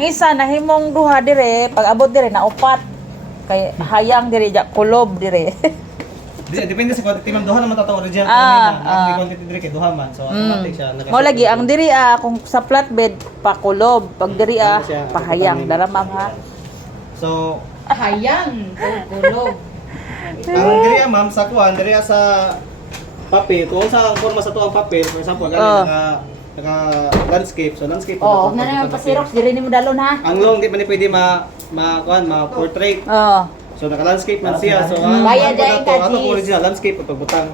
Ang isa nahimong duha dire, pag abot dire na upat. Kay hayang dire ja kulob dire. Depende sa quantity ma'am. Duha naman tatong original Ah, kanina. Ang quantity dire kay duha man. So automatic siya. Mo lagi ang diri kung sa flatbed pa kulob, pag diri pahayang dara ma'am ha. So Hayang. Kulob. ang diri ma'am sa kuan diri sa papel. Kung sa forma sa tuang papel, for example, naka landscape. So landscape. Oh, na naman pa-xerox diri nimo dalon ha. Ang long di man ni pwede ma portrait. So naka-landscape man siya. So Bayad dahil ka, ato sis. original landscape pag pagbutang.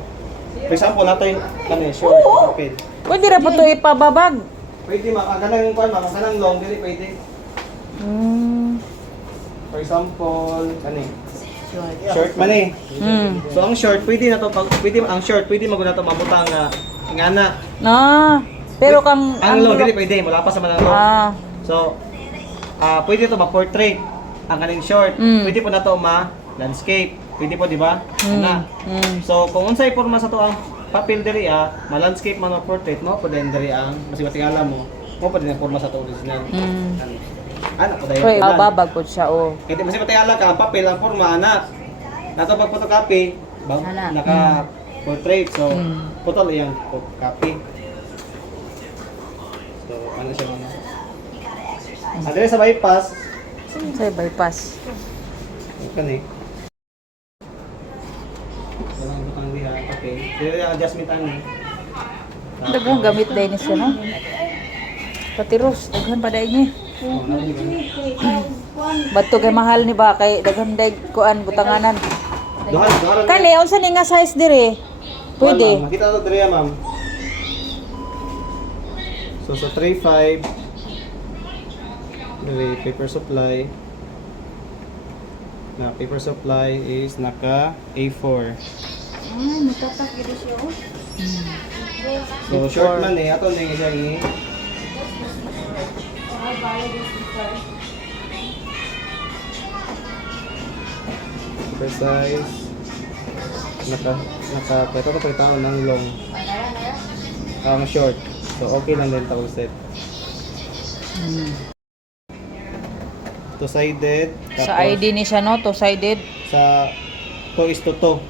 For example, nato yung short papel. Pwede ra pa to ipababag. Pwede kanang kuan kanang long dili pwede. For example, short man eh. So ang short pwede na to pwede maguna to mabutang nga ingana. Pero kang ang long dili pwede wala pa sa manang long. So pwede to ma-portrait ang kaning short. Pwede po na to ma-landscape. Pwede po, di ba? So kung unsay porma sa to ang papel diri ma-landscape man o portrait mo po din diri ang masiwatingala mo pa din ang porma sa to original. Ana po dayon. Hoy, babag po siya Kasi masiwatingala ka ang papel ang porma ana. Nato pag photocopy naka portrait so putol iyang copy. So ano siya mo? Adre sa bypass sa bypass. Kani. Walang butang diha. Okay. Dili ang adjustment ani. Daghang gamit dahil ni siya, no? Patiros, daghan pa dahil niya. Bato kay mahal ni ba? Kay daghan dahil kuan, butanganan. Duhan. Kali, unsa ni nga size dire? Pwede. Makita to diri ma'am. So sa 3.5 diri paper supply. Na paper supply is naka A4. Matatak gid siya oh. So short man ato ning siya ni. Paper size naka ito to taon ng long. Ang short. So okay lang din tawag set. Two-sided. Sa ID ni siya, no? Two-sided. Sa 2:2.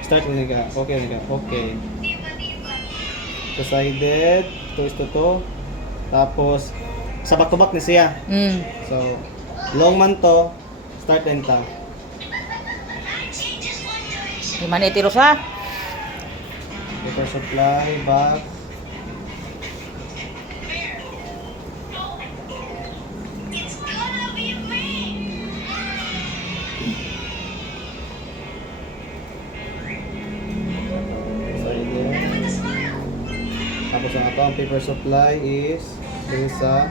Start mo ka. Okay ka. Okay. Two-sided. 2:2. Tapos, sa back-to-back na siya. So, long man to. Start and ta. Iman itiros ha? Paper supply, back. Tapos ang ato ang paper supply is dun sa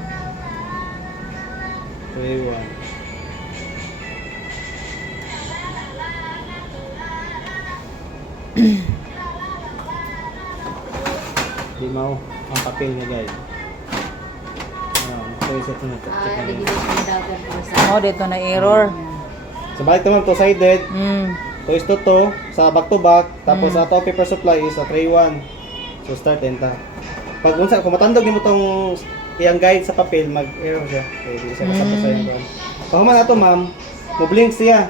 tray 1. Limaw ang papel niya guys. So isa ito na. Dili siya dapat po sa. Oh, dito na error. So balik naman two-sided. So is to sa back to back. Tapos ato ang paper supply is sa tray 1. So start and ta. Pag unsa kung matandog nimo tong iyang guide sa papel, mag-error siya. Okay, di siya kasama sa iyang. Pag man ato ma'am, mo-blink siya.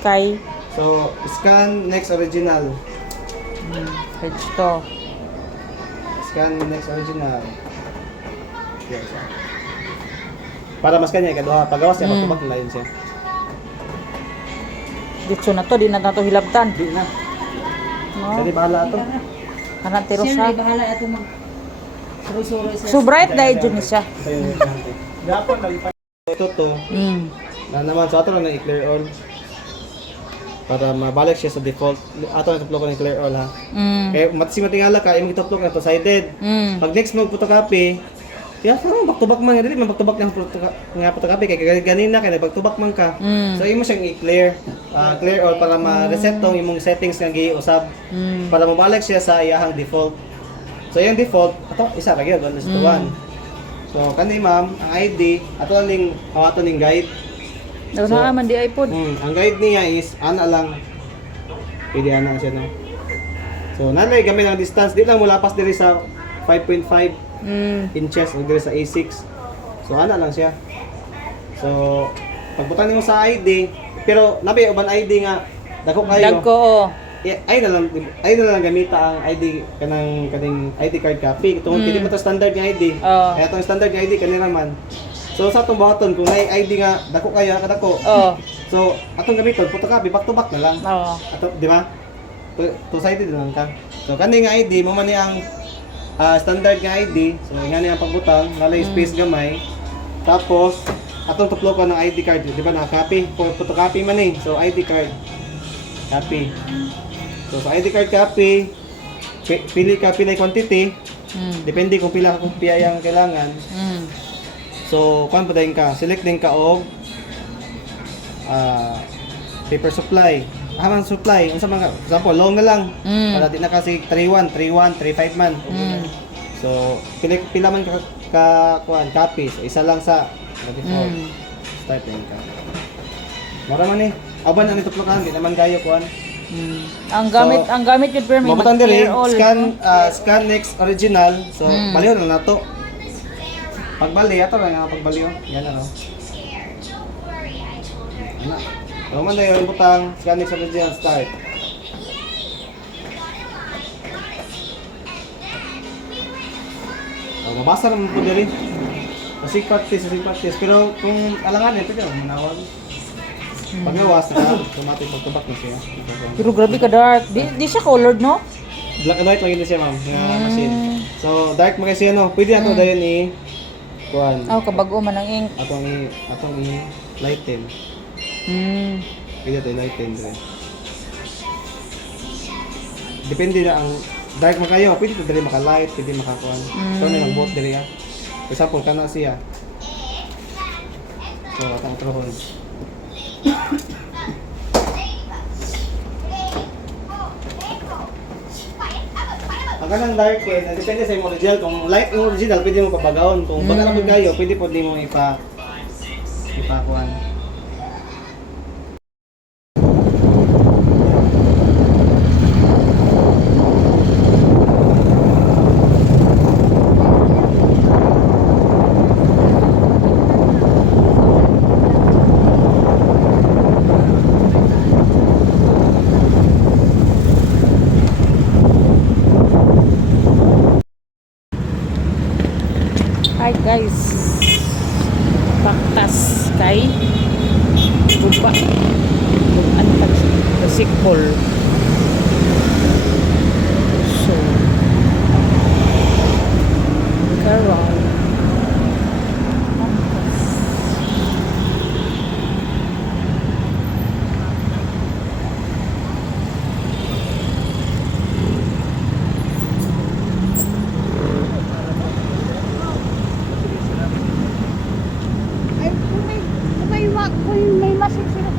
Kay So, scan next original. page to. Scan next original. Yes. Para mas kanya ikaduha, pagawas niya pagtubak na yun siya. Dito na to, di na to hilabtan. Di na. No? Jadi bahala ato. Kanang tiros Siya ha? bahala ato mag suroy-suroy sa. So bright dahil dyan ni siya. Gapon nag ito to. Na naman so ato lang na i-clear all. Para mabalik siya sa default. Ato na tuplok ko ng clear all ha. Kaya matingala ka, imong ituplok na to sided. Pag next mo photocopy, kaya back to back man dili man back to back nga photocopy kay ganina kay back to back man ka. So imo siyang i-clear. Clear all para ma-reset tong imong settings nga giusab. Para mabalik siya sa iyahang default. So yung default, ato isa ra gyud, 1:1. So kani ma'am, ang ID ato ning ato ning guide. Daw na man di iPod. Ang guide niya is ana lang. Pwede ana siya no. So nanay gamit ang distance, di lang mo lapas diri sa 5.5 inches o diri sa A6. So So ana lang siya. So pagbutan nimo sa ID, pero nabi uban ID nga dako kayo. Dagko. Ay na lang gamita ang ID kaning ID card copy. Tungod kini mo to standard nga ID. Oh. Kaya itong standard nga ID kanila man. So sa atong buhaton kung may ID nga dako kayo kadako. Oh. So atong gamiton photocopy back to back na lang. Oo. Ato, di ba? Two-sided lang ka. So kani nga ID mo man ni ang standard nga ID. So nga ni ang pagbutang, nalay space gamay. Tapos atong tuplokan ng ID card, di ba na-copy? Photocopy man eh. So ID card. Copy. So sa ID card copy, pili ka pila quantity. Depende kung pila ka kopya ang kailangan. So kuan pa din ka, select din ka og paper supply. Haman supply, unsa mga example, long na lang. Para di na kasi 31, 35 man. So pila man ka kuan copy. So, isa lang sa default. Start din ka. Mara man eh. Aban na nito tuplokan, di naman gayo kuan. Ang So, gamit yun pero may mabutan diri clear all. scan next original. So baliw na nato. Pagbali ato lang ang pagbali oh. Yan ano. Ana. So man dayon butang scan next original start. Oh, mabasa naman po diri. Kasi practice pero kung alangan pwede mo manawag. Paglawas na, automatic magtubak na siya. Pero grabe ka dark. Di siya colored, no? Black and white lang yun siya, ma'am, nga machine. So, dark mo kasi ano, pwede ato dayon ni kuan. Oh, kabago man ang ink. Atong i lighten. Pwede ato i-lighten dire. Depende na ang dark mo kayo, pwede to dire maka-light, pwede maka-kuan. So, na yung both dire. For example, kana siya. So, atong trohon. Ang kanang dark eh, depende sa imong original. Kung light yung original, pwede mo papagawon. Kung baga na kayo, pwede po di mo ipakuan. Hi guys. Baktas kay Buba. Bukan Sikpol. So Carol. Kung may masin sila